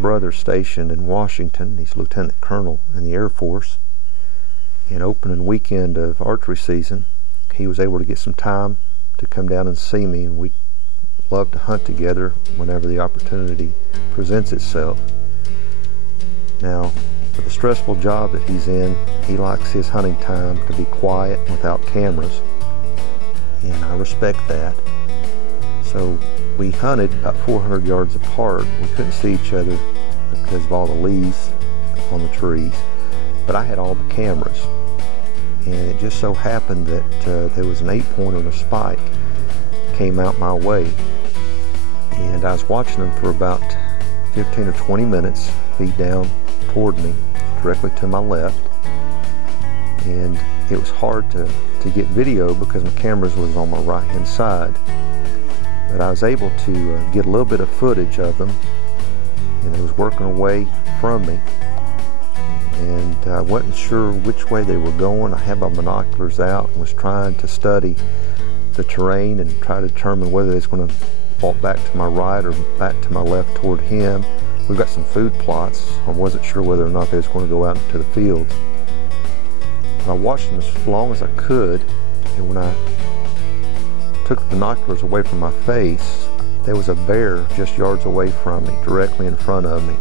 brother stationed in Washington. He's a lieutenant colonel in the Air Force. And opening weekend of archery season, he was able to get some time to come down and see me, and we love to hunt together whenever the opportunity presents itself. Now, with the stressful job that he's in, he likes his hunting time to be quiet without cameras, and I respect that. So we hunted about 400 yards apart. We couldn't see each other because of all the leaves on the trees, but I had all the cameras, and it just so happened that there was an 8-pointer and a spike came out my way, and I was watching them for about 15 or 20 minutes, feet down toward me, directly to my left, and it was hard to get video because my cameras was on my right hand side, but I was able to get a little bit of footage of them, and they was working away from me, and I wasn't sure which way they were going. I had my binoculars out and was trying to study the terrain and try to determine whether they was going to walk back to my right or back to my left toward him. We've got some food plots. I wasn't sure whether or not they was going to go out into the fields. I watched them as long as I could, and when I took the binoculars away from my face, there was a bear just yards away from me, directly in front of me.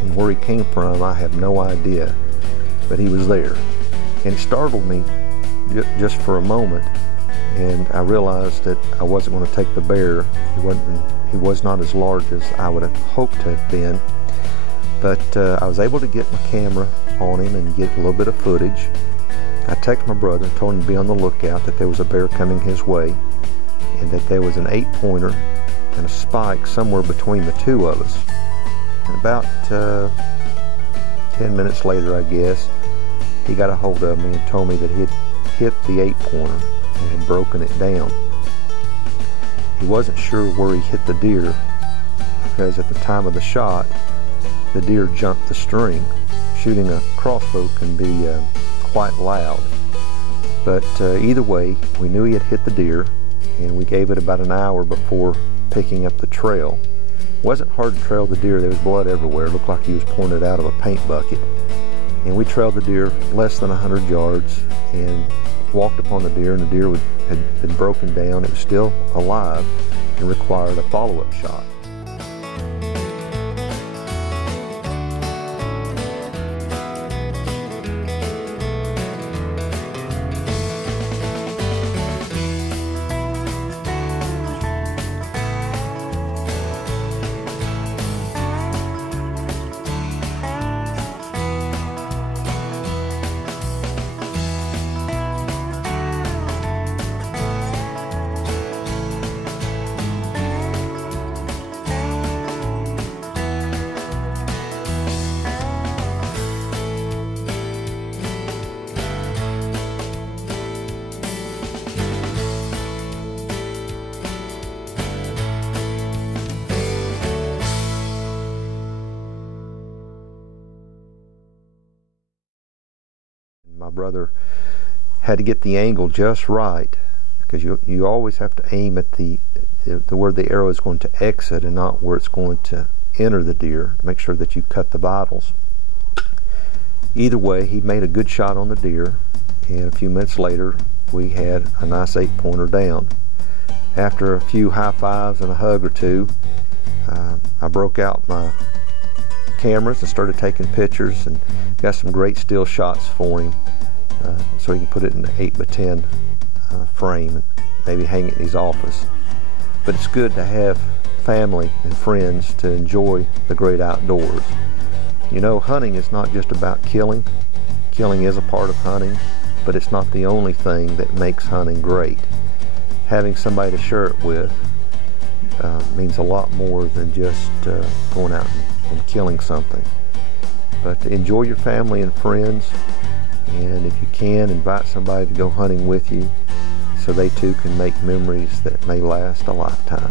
And where he came from, I have no idea, but he was there. And it startled me just for a moment, and I realized that I wasn't going to take the bear. He was not as large as I would have hoped to have been, but I was able to get my camera on him and get a little bit of footage. I texted my brother and told him to be on the lookout, that there was a bear coming his way, and that there was an 8-pointer and a spike somewhere between the two of us. And about 10 minutes later, I guess, he got a hold of me and told me that he had hit the 8-pointer and had broken it down. He wasn't sure where he hit the deer, because at the time of the shot, the deer jumped the string. Shooting a crossbow can be quite loud, but either way, we knew he had hit the deer, and we gave it about an hour before picking up the trail. It wasn't hard to trail the deer. There was blood everywhere. It looked like he was pouring it out of a paint bucket. And we trailed the deer less than 100 yards and walked upon the deer, and the deer had been broken down. It was still alive and required a follow-up shot. My brother had to get the angle just right, because you always have to aim at the where the arrow is going to exit and not where it's going to enter the deer, to make sure that you cut the vitals. Either way, he made a good shot on the deer, and a few minutes later we had a nice 8-pointer down. After a few high fives and a hug or two, I broke out my cameras and started taking pictures, and got some great still shots for him, so he can put it in an 8x10 frame and maybe hang it in his office. But it's good to have family and friends to enjoy the great outdoors. You know, hunting is not just about killing. Killing is a part of hunting, but it's not the only thing that makes hunting great. Having somebody to share it with means a lot more than just going out and killing something. But enjoy your family and friends, and if you can, invite somebody to go hunting with you so they too can make memories that may last a lifetime.